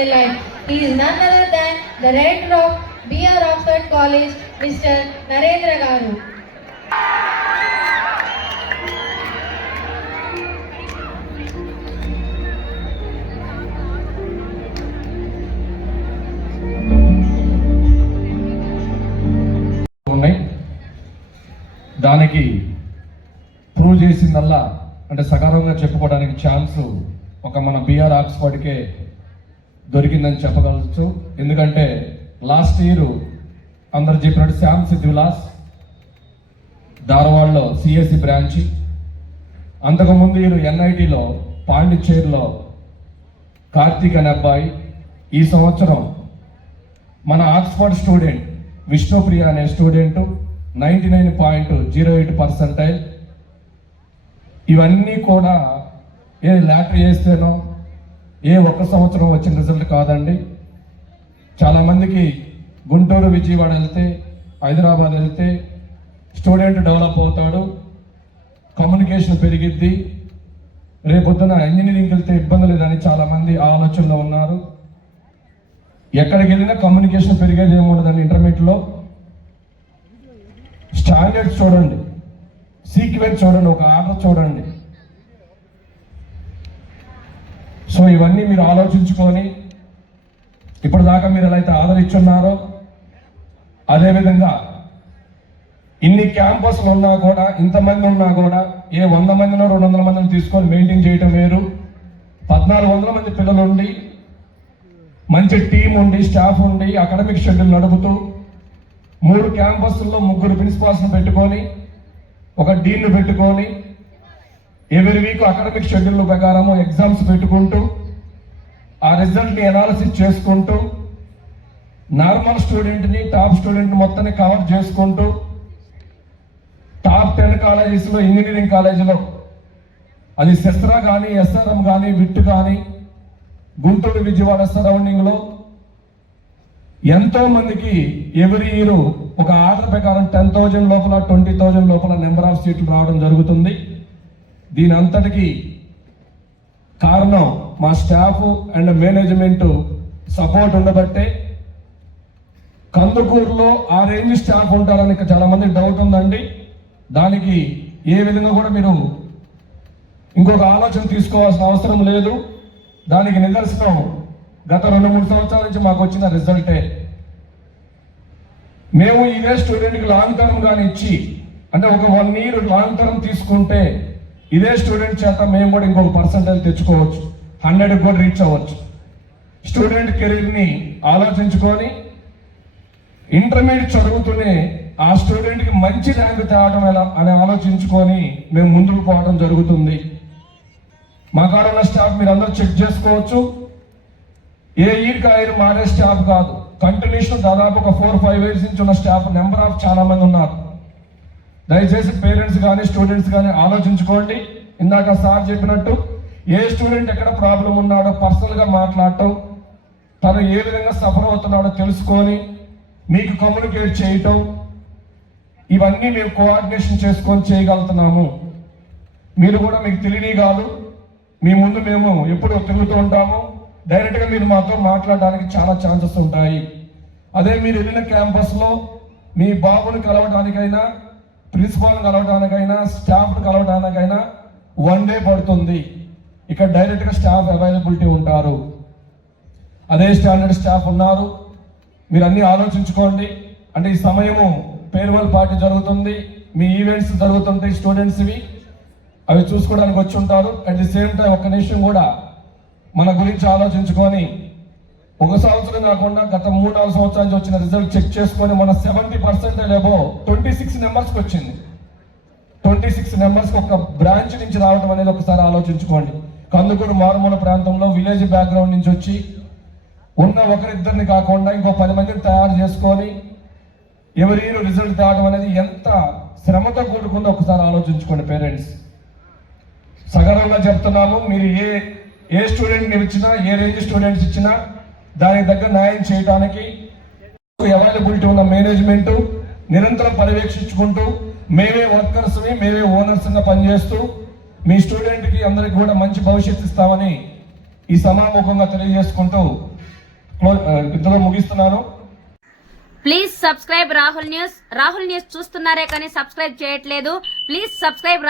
their life. He is none other than the rector of B.R. Oxford College, Mr. Narendra Garu. దానికి prove చేసిందల్లా అంటే సకాలంగా చెప్పుకోవడానికి chance ఒక మన బీఆర్ ఆక్స్ఫర్డ్కే దొరికిందని చెప్పగలచ్చు. ఎందుకంటే లాస్ట్ ఇయర్ అందరు చెప్పినట్టు శ్యామ్ సిద్ధి విలాస్ ధారవాడలో సిఎస్సి బ్రాంచి. అంతకుముందు ఇయర్ ఎన్ఐటిలో పాండిచ్చేరిలో కార్తీక్ అనే అబ్బాయి ఈ సంవత్సరం మన ఆక్స్ఫర్డ్ స్టూడెంట్ విష్ణుప్రియ అనే student ninety nine point zero eight percentile. ఇవన్నీ కూడా ఏ లాటరీ వేస్తేనో ఏ ఒక్క సంవత్సరం వచ్చిన రిజల్ట్ కాదండి. చాలామందికి గుంటూరు విజయవాడ వెళ్తే హైదరాబాద్ వెళ్తే స్టూడెంట్ డెవలప్ అవుతాడు. కమ్యూనికేషన్ పెరిగిద్ది. రేపొద్దున ఇంజనీరింగ్కి వెళ్తే ఇబ్బంది లేదని చాలామంది ఆలోచనలో ఉన్నారు. ఎక్కడికి వెళ్ళినా కమ్యూనికేషన్ పెరిగేది ఏముండదండి ఇంటర్మీడియట్లో. స్టాండర్డ్స్ చూడండి. సీక్వెన్స్ చూడండి ఒక ఆర్డర్ చూడండి. సో ఇవన్నీ మీరు ఆలోచించుకొని ఇప్పటిదాకా మీరు ఎలా అయితే ఆదరిస్తున్నారో అదేవిధంగా ఇన్ని క్యాంపస్లు ఉన్నా కూడా ఇంతమంది ఉన్నా కూడా ఏ వంద మందినో రెండు వందల మందిని తీసుకొని మెయింటైన్ చేయటం వేరు. పద్నాలుగు వందల మంది పిల్లలు ఉండి మంచి టీం ఉండి స్టాఫ్ ఉండి అకాడమిక్ షెడ్యూల్ నడుపుతూ మూడు క్యాంపస్ల్లో ముగ్గురు ప్రిన్సిపాల్స్ను పెట్టుకొని ఒక డీన్ను పెట్టుకొని ఎవరి వీక్ అకాడమిక్ షెడ్యూల్ ప్రకారము ఎగ్జామ్స్ పెట్టుకుంటూ ఆ రిజల్ట్ని అనాలిసిస్ చేసుకుంటూ నార్మల్ స్టూడెంట్ని టాప్ స్టూడెంట్ మొత్తాన్ని కవర్ చేసుకుంటూ టాప్ టెన్ కాలేజెస్లో ఇంజనీరింగ్ కాలేజీలో అది శస్త్ర కానీ ఎస్ఆర్ఎం కానీ విట్ కానీ గుంటూరు విజయవాడ సరౌండింగ్లో ఎంతో మందికి ఎవరి ఇయర్ ఒక ఆర్డర్ ప్రకారం టెన్ థౌజండ్ లోపల ట్వంటీ థౌజండ్ లోపల నెంబర్ ఆఫ్ సీట్లు రావడం జరుగుతుంది. దీని అంతటికి కారణం మా స్టాఫ్ అండ్ మేనేజ్మెంట్ సపోర్ట్ ఉండబట్టే కందుకూరులో ఆ రేంజ్ స్టాఫ్ ఉంటారని చాలా మంది డౌట్ ఉందండి. దానికి ఏ విధంగా కూడా మీరు ఇంకొక ఆలోచన తీసుకోవాల్సిన అవసరం లేదు. దానికి నిదర్శనం గత రెండు మూడు సంవత్సరాల నుంచి మాకు వచ్చిన రిజల్టే. మేము ఇదే స్టూడెంట్కి లాంగ్ టర్మ్ కానీ ఇచ్చి అంటే ఒక వన్ ఇయర్ లాంగ్ టర్మ్ తీసుకుంటే ఇదే స్టూడెంట్ చేత మేము కూడా ఇంకొక పర్సంటేజ్ తెచ్చుకోవచ్చు. హండ్రెడ్ కూడా రీచ్ అవ్వచ్చు. స్టూడెంట్ కెరీర్ని ఆలోచించుకొని ఇంటర్మీడియట్ చదువుతూనే ఆ స్టూడెంట్కి మంచి ర్యాంక్ తేవడం ఎలా అని ఆలోచించుకొని మేము ముందుకు పోవడం జరుగుతుంది. మా కాడ ఉన్న స్టాఫ్ మీరు అందరూ చెక్ చేసుకోవచ్చు. ఏ ఇయర్కి ఆ మారే స్టాఫ్ కాదు. కంటిన్యూషన్ దాదాపు ఒక ఫోర్ ఫైవ్ ఇయర్స్ నుంచి ఉన్న స్టాఫ్ నెంబర్ ఆఫ్ చాలా మంది ఉన్నారు. దయచేసి పేరెంట్స్ కానీ స్టూడెంట్స్ కానీ ఆలోచించుకోండి. ఇందాక సార్ చెప్పినట్టు ఏ స్టూడెంట్ ఎక్కడ ప్రాబ్లం ఉన్నాడో పర్సనల్గా మాట్లాడటం తను ఏ విధంగా సఫర్ అవుతున్నాడో తెలుసుకొని మీకు కమ్యూనికేట్ చేయటం ఇవన్నీ మేము కోఆర్డినేషన్ చేసుకొని చేయగలుగుతున్నాము. మీరు కూడా మీకు తెలియని కాదు మీ ముందు మేము ఎప్పుడు తిరుగుతూ ఉంటాము. డైరెక్ట్గా మీరు మాతో మాట్లాడడానికి చాలా ఛాన్సెస్ ఉంటాయి. అదే మీరు వెళ్ళిన క్యాంపస్లో మీ బాబుని కలవడానికైనా ప్రిన్సిపాల్ని కలవటానికైనా స్టాఫ్ని కలవటానికైనా వన్ డే పడుతుంది. ఇక్కడ డైరెక్ట్గా స్టాఫ్ అవైలబిలిటీ ఉంటారు. అదే స్టాండర్డ్ స్టాఫ్ ఉన్నారు. మీరు అన్నీ ఆలోచించుకోండి. అంటే ఈ సమయము పేరువల్ పార్టీ జరుగుతుంది. మీ ఈవెంట్స్ జరుగుతుంటాయి స్టూడెంట్స్వి అవి చూసుకోవడానికి వచ్చి ఉంటారు. అట్ ది సేమ్ టైం ఒక్క నిమిషం కూడా మన గురించి ఆలోచించుకొని ఒక సంవత్సరం కాకుండా గత మూడు నాలుగు సంవత్సరాల నుంచి వచ్చిన రిజల్ట్ చెక్ చేసుకొని మన సెవెంటీ పర్సెంట్ లేబో ట్వంటీ సిక్స్ నెంబర్స్కి వచ్చింది. ట్వంటీ సిక్స్ నెంబర్స్కి ఒక బ్రాంచ్ నుంచి రావడం అనేది ఒకసారి ఆలోచించుకోండి. కందుకూరు మారుమూల ప్రాంతంలో విలేజ్ బ్యాక్గ్రౌండ్ నుంచి వచ్చి ఉన్న ఒకరిద్దరిని కాకుండా ఇంకో పది మందిని తయారు చేసుకొని ఎవరి రిజల్ట్ తేవడం అనేది ఎంత శ్రమతో కూడుకుందో ఒకసారి ఆలోచించుకోండి పేరెంట్స్ సగర్వంగా చెప్తున్నాము మీరు ఏ ఏ స్టూడెంట్ని ఇచ్చినా ఏ రేంజ్ స్టూడెంట్స్ ఇచ్చినా దానికి దగ్గర న్యాయం చేయడానికి అవైలబిలిటీ ఉన్న మేనేజ్మెంట్ నిరంతరం పర్యవేక్షించుకుంటూ మేమే వర్కర్స్ని మేమే ఓనర్స్గా పనిచేస్తూ మీ స్టూడెంట్కి అందరికి కూడా మంచి భవిష్యత్తు ఇస్తామని ఈ సమాముఖంగా తెలియజేసుకుంటూ ఇంతలో ముగిస్తున్నాను. Please subscribe Rahul news Rahul news చూస్తున్నారే కానీ సబ్స్క్రైబ్ చేయట్లేదు. Please subscribe